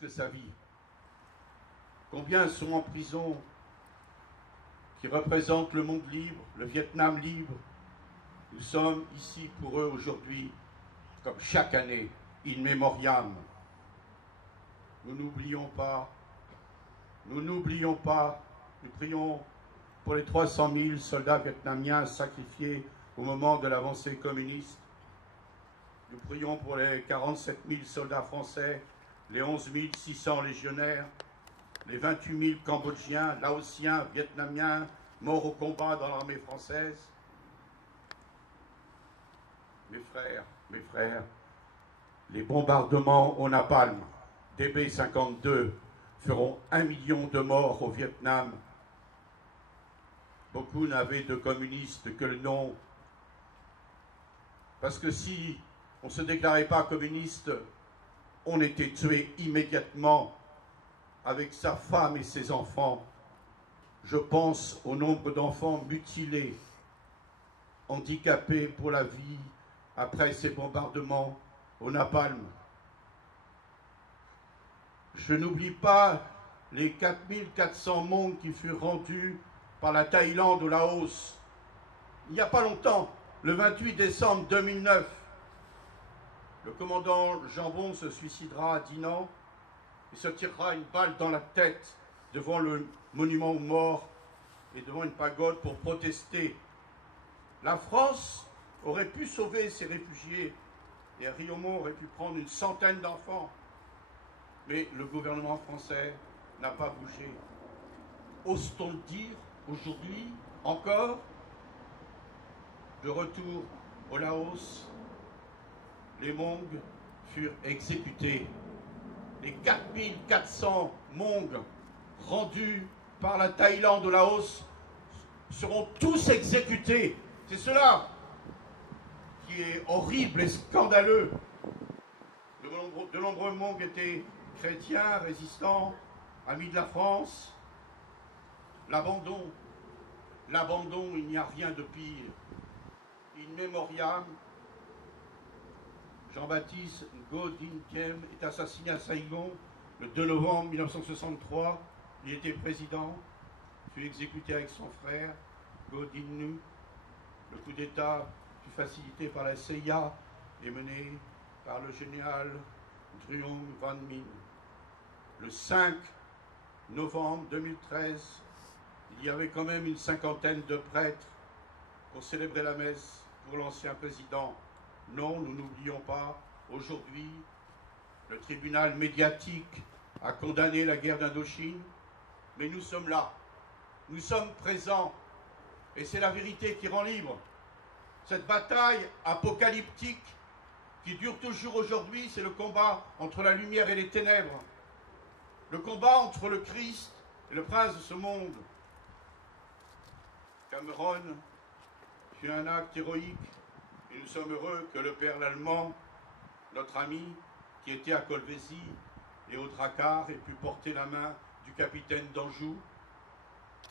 risquent sa vie. Combien sont en prison qui représentent le monde libre, le Vietnam libre. Nous sommes ici pour eux aujourd'hui, comme chaque année, in memoriam. Nous n'oublions pas, nous prions pour les 300 000 soldats vietnamiens sacrifiés au moment de l'avancée communiste. Nous prions pour les 47 000 soldats français, les 11 600 légionnaires, les 28 000 Cambodgiens, Laotiens, Vietnamiens, morts au combat dans l'armée française. Mes frères, les bombardements au napalm des B-52 feront 1 million de morts au Vietnam. Beaucoup n'avaient de communistes que le nom. Parce que si on ne se déclarait pas communiste, on était tué immédiatement avec sa femme et ses enfants. Je pense au nombre d'enfants mutilés, handicapés pour la vie après ces bombardements au napalm. Je n'oublie pas les 4400 Hmong qui furent rendus par la Thaïlande au Laos. Il n'y a pas longtemps, le 28 décembre 2009, le commandant Jambon se suicidera à Dinant et se tirera une balle dans la tête devant le monument aux morts et devant une pagode pour protester. La France aurait pu sauver ces réfugiés et Riomont aurait pu prendre une centaine d'enfants. Mais le gouvernement français n'a pas bougé. Ose-t-on le dire aujourd'hui encore? De retour au Laos, les Hmong furent exécutés. Les 4400 Hmong rendus par la Thaïlande au Laos seront tous exécutés. C'est cela qui est horrible et scandaleux. De nombreux Hmong étaient chrétiens, résistants, amis de la France. L'abandon, il n'y a rien de pire. In memoriam, Jean-Baptiste Ngo Dinh Diem est assassiné à Saigon le 2 novembre 1963. Il était président, fut exécuté avec son frère, Ngo Dinh Nhu. Le coup d'État fut facilité par la CIA et mené par le général Truong Van Minh. Le 5 novembre 2013, il y avait quand même une cinquantaine de prêtres pour célébrer la messe pour l'ancien président. Non, nous n'oublions pas, aujourd'hui, le tribunal médiatique a condamné la guerre d'Indochine, mais nous sommes là, nous sommes présents, et c'est la vérité qui rend libre. Cette bataille apocalyptique qui dure toujours aujourd'hui, c'est le combat entre la lumière et les ténèbres, le combat entre le Christ et le prince de ce monde. Cameron fut un acte héroïque, et nous sommes heureux que le père Lallemand, notre ami, qui était à Colvézi et au Drakkar, ait pu porter la main du capitaine d'Anjou.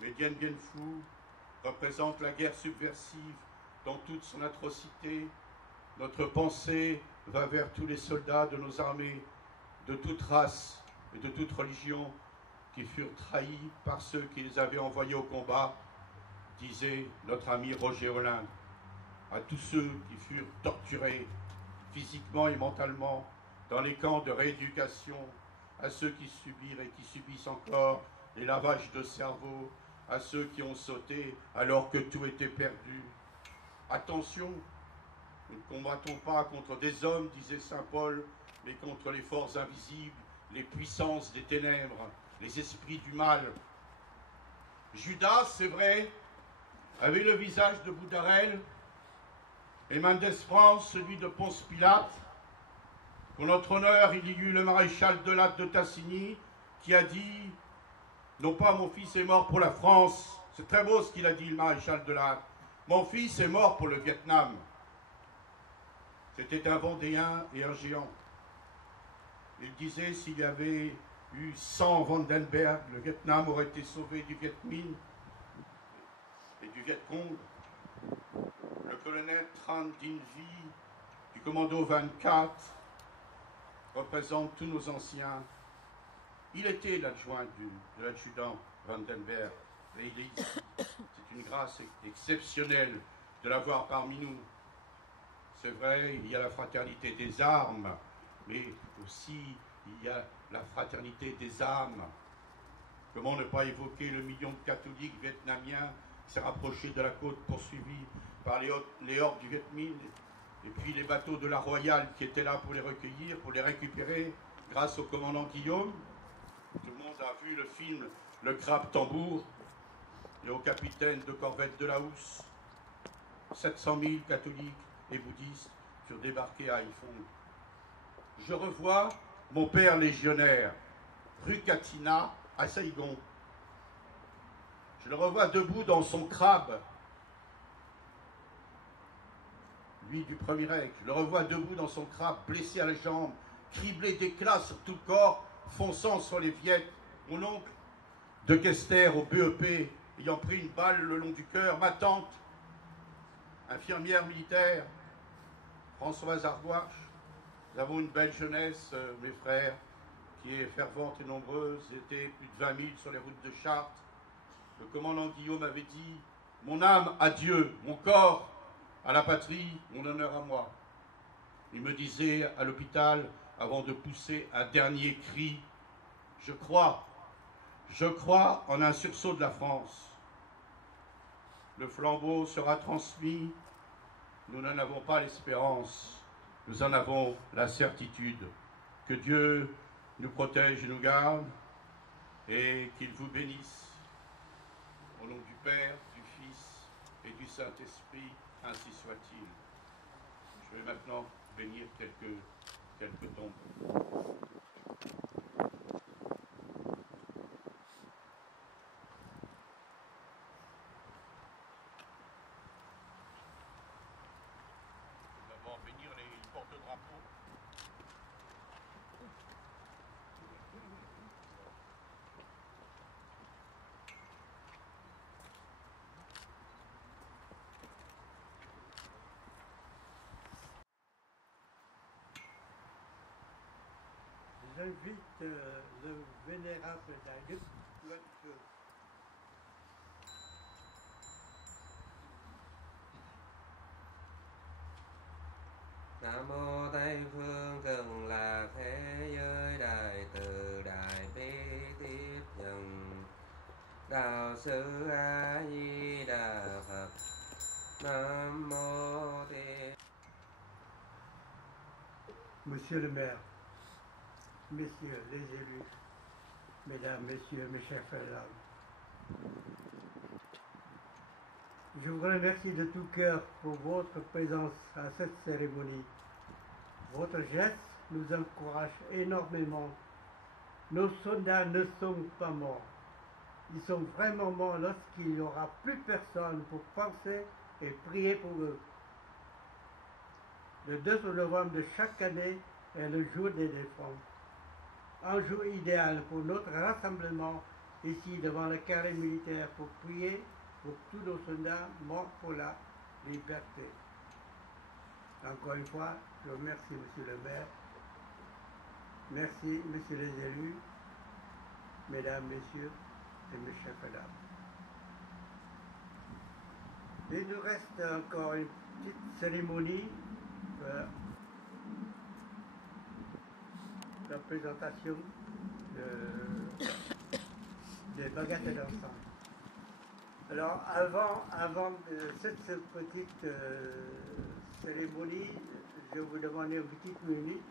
Mais Dien Bien Phu représente la guerre subversive dans toute son atrocité. Notre pensée va vers tous les soldats de nos armées, de toute race et de toute religion, qui furent trahis par ceux qui les avaient envoyés au combat, disait notre ami Roger Hollin. À tous ceux qui furent torturés physiquement et mentalement dans les camps de rééducation, à ceux qui subirent et qui subissent encore les lavages de cerveau, à ceux qui ont sauté alors que tout était perdu. Attention, nous ne combattons pas contre des hommes, disait saint Paul, mais contre les forces invisibles, les puissances des ténèbres, les esprits du mal. Judas, c'est vrai, avait le visage de Boudarel, et Mendès France, celui de Ponce Pilate. Pour notre honneur, il y eut le maréchal de Latte de Tassigny qui a dit « Non pas mon fils est mort pour la France », c'est très beau ce qu'il a dit, le maréchal de Latte. « Mon fils est mort pour le Vietnam ». C'était un Vendéen et un géant. Il disait s'il y avait eu 100 Vandenberg, le Vietnam aurait été sauvé du Viet Minh et du Viet Cong. Le colonel Tran Dinh Vi du commando 24 représente tous nos anciens Il était l'adjoint de l'adjudant Vandenberg, et il est ici. C'est une grâce exceptionnelle de l'avoir parmi nous. C'est vrai, il y a la fraternité des armes, mais aussi il y a la fraternité des âmes. Comment ne pas évoquer le million de catholiques vietnamiens qui s'est rapproché de la côte poursuivi par les hordes du Viet Minh, et puis les bateaux de la Royale qui étaient là pour les recueillir, pour les récupérer, grâce au commandant Guillaume. Tout le monde a vu le film Le Crabe Tambour, et au capitaine de corvette de la Housse. 700 000 catholiques et bouddhistes furent débarqués à Haiphong. Je revois mon père légionnaire, rue Katina, à Saigon. Je le revois debout dans son crabe, lui du Premier Reich. Je le revois debout dans son crabe, blessé à la jambe, criblé d'éclats sur tout le corps, fonçant sur les Viettes. Mon oncle de Kester au BEP, ayant pris une balle le long du cœur. Ma tante, infirmière militaire, Françoise Argouache. Nous avons une belle jeunesse, mes frères, qui est fervente et nombreuse. C'était plus de 20 000 sur les routes de Chartres. Le commandant Guillaume avait dit « Mon âme à Dieu, mon corps à la patrie, mon honneur à moi ». Il me disait à l'hôpital, avant de pousser un dernier cri, « Je crois en un sursaut de la France. Le flambeau sera transmis, nous n'en avons pas l'espérance, nous en avons la certitude. Que Dieu nous protège et nous garde, et qu'il vous bénisse. Au nom du Père, du Fils et du Saint-Esprit, ainsi soit-il. » Je vais maintenant bénir quelques tombes. Bénir les porte-drapeaux. J'invite le vénérable Daïd Luanke. Nam mô Tây phương Cực Lạc Thế Giới Đại Từ Đại Bi Tiếp Nhận Đạo Sư A Di Đà Phật. Nam mô Tây. Monsieur le maire, messieurs les élus, mesdames, messieurs, mes chers frères et sœurs, je vous remercie de tout cœur pour votre présence à cette cérémonie. Votre geste nous encourage énormément. Nos soldats ne sont pas morts. Ils sont vraiment morts lorsqu'il n'y aura plus personne pour penser et prier pour eux. Le 2 novembre de chaque année est le jour des défunts. Un jour idéal pour notre rassemblement ici devant le carré militaire pour prier pour tous nos soldats morts pour la liberté. Encore une fois, je vous remercie, monsieur le maire. Merci, messieurs les élus, mesdames, messieurs et mes chers dames. Il nous reste encore une petite cérémonie, la présentation des baguettes d'ensemble. Alors, avant cette petite cérémonie, je vais vous demander une petite minute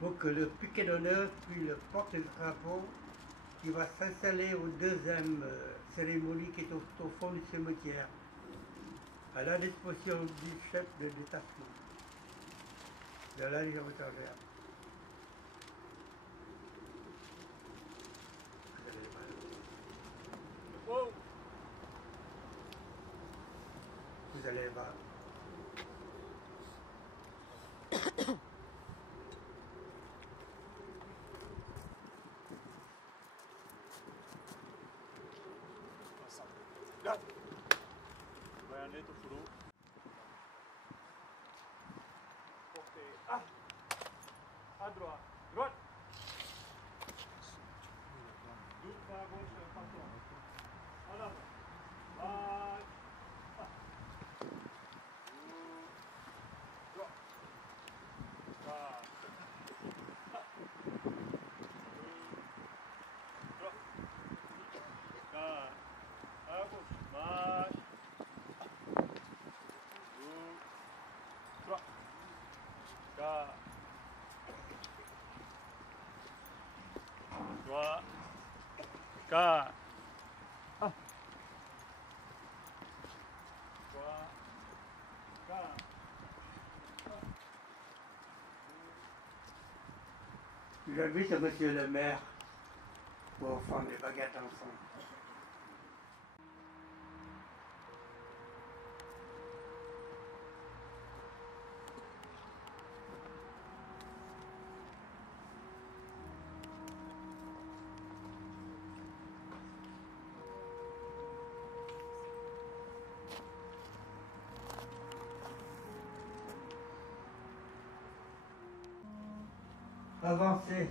pour que le piquet d'honneur puis le porte-drapeau qui va s'installer au deuxième cérémonie qui est au fond du cimetière, à la disposition du chef de détachement de la Légion étrangère. Vous allez voir. Baioneta furou. Ok. À droite. Droite. ก็อ้าวก็ J'invite monsieur le maire pour faire des baguettes ensemble. Avancez.